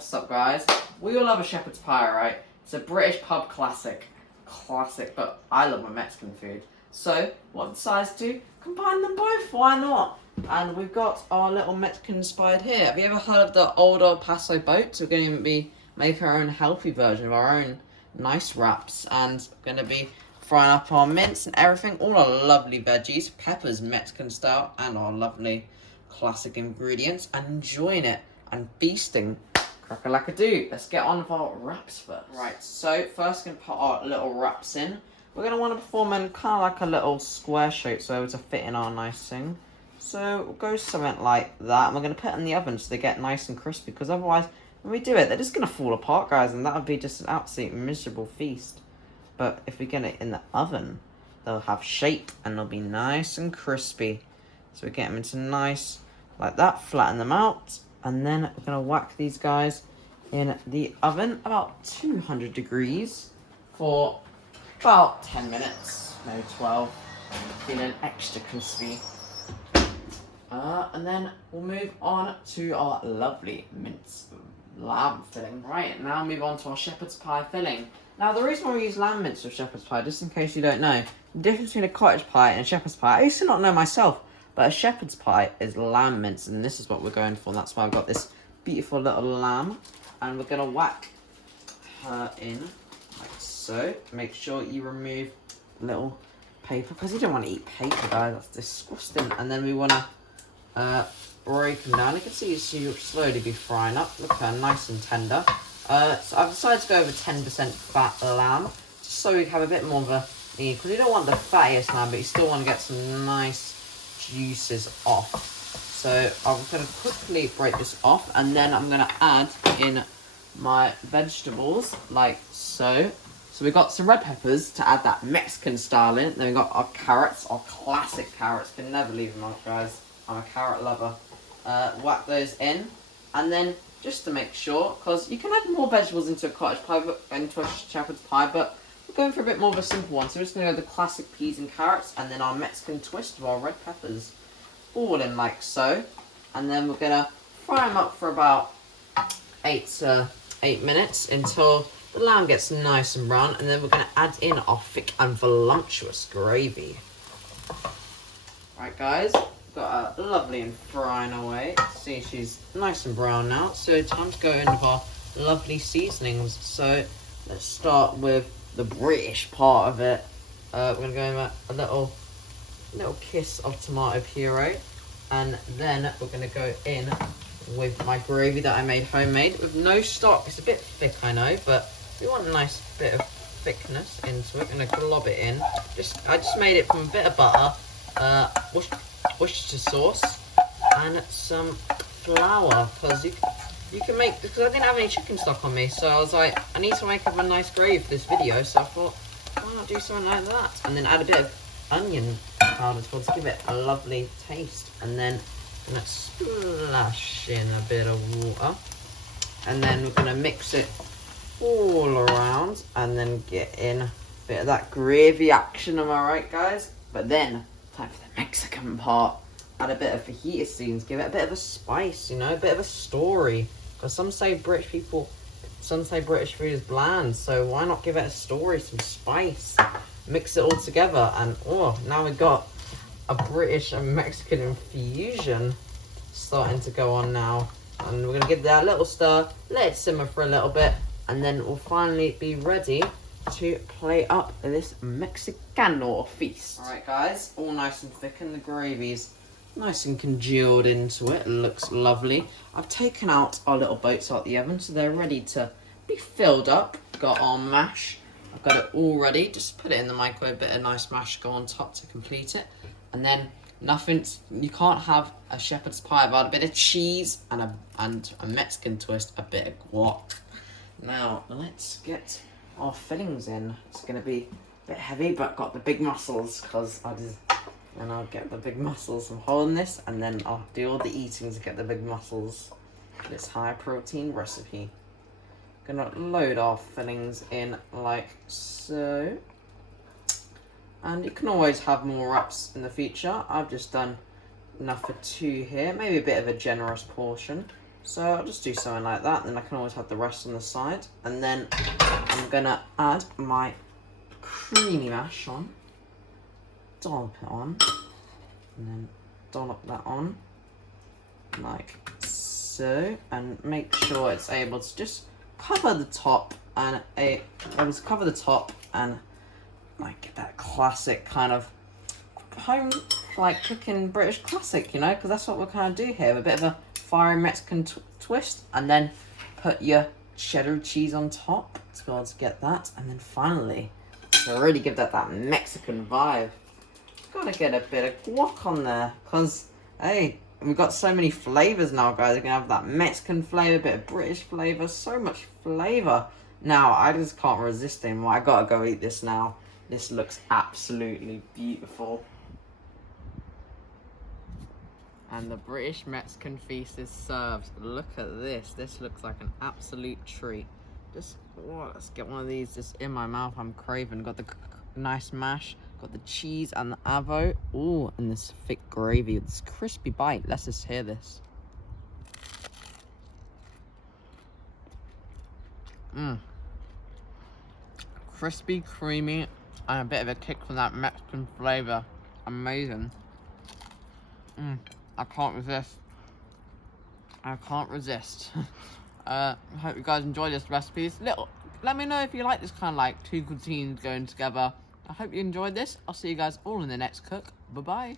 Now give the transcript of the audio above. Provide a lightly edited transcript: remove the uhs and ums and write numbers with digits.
What's up, guys? We all love a shepherd's pie, right? It's a British pub classic. But I love my Mexican food. So, what I decided to do? Combine them both, why not? And we've got our little Mexican inspired here. Have you ever heard of the old El Paso boats? We're going to be making our own healthy version of our own nice wraps. And we're going to be frying up our mince and everything. All our lovely veggies, peppers, Mexican style, and our lovely classic ingredients. And enjoying it and feasting. Crack-a-lack-a-doo. Let's get on with our wraps first. Right, so first we're going to put our little wraps in. We're going to want to perform in kind of like a little square shape so to fit in our nice thing. So we'll go something like that. And we're going to put it in the oven so they get nice and crispy. Because otherwise, when we do it, they're just going to fall apart, guys. And that would be just an absolute miserable feast. But if we get it in the oven, they'll have shape and they'll be nice and crispy. So we get them into nice, like that, flatten them out. And then we're going to whack these guys in the oven about 200 degrees for about 10 minutes, maybe 12. Feeling extra crispy. And then we'll move on to our lovely mince lamb filling. Right, now move on to our shepherd's pie filling. Now, the reason why we use lamb mince with shepherd's pie, just in case you don't know, the difference between a cottage pie and a shepherd's pie, I used to not know myself. But a shepherd's pie is lamb mince, and this is what we're going for. That's why I've got this beautiful little lamb. And we're going to whack her in, like so. Make sure you remove little paper, because you don't want to eat paper, guys. That's disgusting. And then we want to break them down. You can see she'll slowly be frying up. Look at her, nice and tender. So I've decided to go over 10% fat lamb, just so we have a bit more of a need. Because you don't want the fattiest lamb, but you still want to get some nice juices off. So I'm going to quickly break this off, and then I'm going to add in my vegetables like so. So we've got some red peppers to add that Mexican style in. Then we've got our carrots, our classic carrots. Can never leave them off, guys. I'm a carrot lover. Whack those in, and then just to make sure, because you can add more vegetables into a cottage pie, into a shepherd's pie, but we're going for a bit more of a simple one. So we're just going to go with the classic peas and carrots, and then our Mexican twist of our red peppers. All in like so. And then we're going to fry them up for about 8 minutes until the lamb gets nice and brown. And then we're going to add in our thick and voluptuous gravy. Right, guys. We've got her lovely and frying away. See, she's nice and brown now. So time to go in with our lovely seasonings. So let's start with the British part of it. We're going to go in with a little kiss of tomato puree, and then we're going to go in with my gravy that I made homemade with no stock. It's a bit thick, I know, but we want a nice bit of thickness into it. I'm going to glob it in. I just made it from a bit of butter, Worcestershire sauce, and some flour, because you can make, because I didn't have any chicken stock on me, so I was like, I need to make up a nice gravy for this video, so I thought, why not do something like that? And then add a bit of onion powder to give it a lovely taste. And then I'm going to splash in a bit of water. And then we're going to mix it all around and then get in a bit of that gravy action, am I right, guys? But then, time for the Mexican part. Add a bit of fajita seeds, give it a bit of a spice, you know, a bit of a story. Because some say British food is bland, so why not give it a story, some spice? Mix it all together, and now we've got a British and Mexican infusion starting to go on now. And we're going to give that a little stir, let it simmer for a little bit, and then we'll finally be ready to plate up this Mexicano feast. Alright, guys, all nice and thick, and the gravy's nice and congealed into it. It looks lovely. I've taken out our little boats out the oven, so they're ready to be filled up. Got our mash. I've got it all ready. Just put it in the microwave, bit of nice mash go on top to complete it. And then you can't have a shepherd's pie without a bit of cheese and a Mexican twist, a bit of guac. Now, let's get our fillings in. It's going to be a bit heavy, but got the big muscles, because I'll get the big muscles from holding this, and then I'll do all the eating to get the big muscles. This high protein recipe. Gonna load our fillings in like so. And you can always have more wraps in the future. I've just done enough for 2 here, maybe a bit of a generous portion. So I'll just do something like that, and then I can always have the rest on the side. And then I'm gonna add my creamy mash on, dollop it on, and then dollop that on, like so, and make sure it's able to just cover the top and like get that classic kind of home like cooking British classic, you know, because that's what we're kind of do here, a bit of a fiery Mexican twist, and then put your cheddar cheese on top to be able to get that, and then finally to really give that Mexican vibe, gotta get a bit of guac on there, because hey, we've got so many flavors now, guys. You can have that Mexican flavor, a bit of British flavor, so much flavor. Now I just can't resist anymore. I gotta go eat this now. This looks absolutely beautiful. And the British Mexican feast is served. Look at this. This looks like an absolute treat. Just, oh, let's get one of these just in my mouth. I'm craving. Got the nice mash. Got the cheese and the avo. Ooh, and this thick gravy with this crispy bite. Let's just hear this. Crispy, creamy, and a bit of a kick from that Mexican flavor. Amazing. I can't resist. I can't resist. I hope you guys enjoy this recipe. Let me know if you like this kind of like two cuisines going together. I hope you enjoyed this. I'll see you guys all in the next cook. Bye bye.